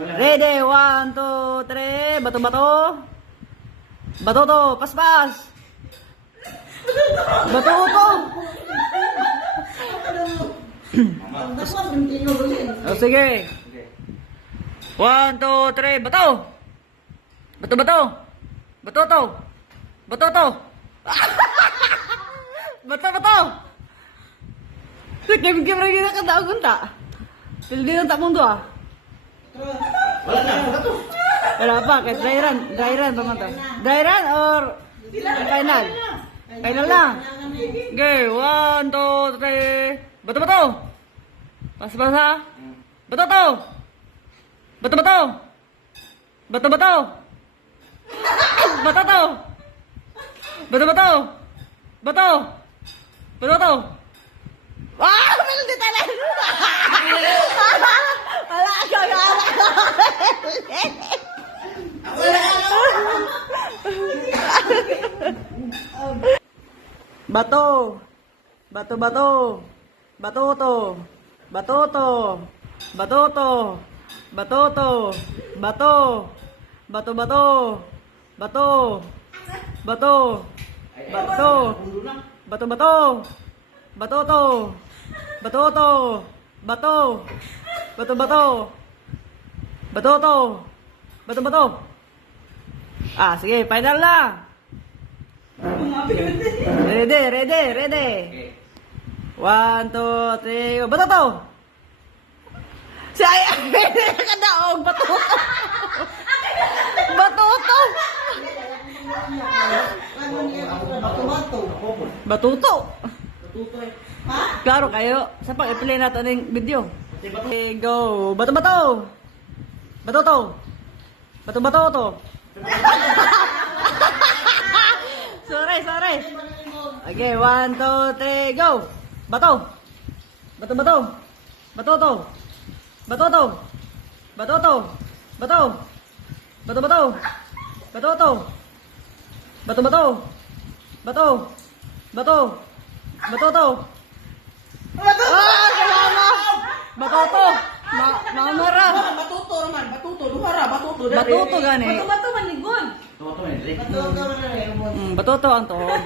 Ready, 1, 2, 3. Bato-bato. Bato to, paspas. Bato to. Oh, sige. 1, 2, 3. Bato. Bato-bato. Bato to. Bato to. Bato-bato. Kim-kim rin yung nakataon ta. Pildi ng tapong to ah. Wala na, bato. Wala pa, kay dry run. Dry run pa man to. Dry run or final? Final na. Okay, 1, 2, 3. Bato-bato. Pas-pas ha. Bato-bato. Bato-bato. Bato-bato. Bato-bato. Bato-bato. Bato. Bato-bato. Wah, pildi tayo. Wala ka nga. Bato. Bato-bato. Bato-to. Bato-to. Bato-to. Bato-to. Bato. Bato-bato. Bato. Bato. Bato. Bato-bato. Bato-to. Bato-to. Bato. Bato-bato. Bato-to. Bato-bato. Ah, sige, final na. Ready, ready, ready. 1, 2, 3. Bato-to. Si ay, nakadaog. Bato-to. Bato-to. Batuto. Klaro kayo. Sa pang i-play natin ang video. Okay, go. Bato-bato. Bato-to. Bato-bato to. Sorry, sorry. Okay, 1, 2, 3, go. Bato. Bato-bato. Bato-to. Bato-to. Bato-to. Bato. Bato-bato. Bato-to. Bato-bato. Bato. Bato. Bato-to. Ah, kalama. Bato-to. Mamara. Batuto naman, batuto, duhara, batuto. Batuto gani. Bato-bato man ligon. Bato, Hendrik. Batuto ang tuhod.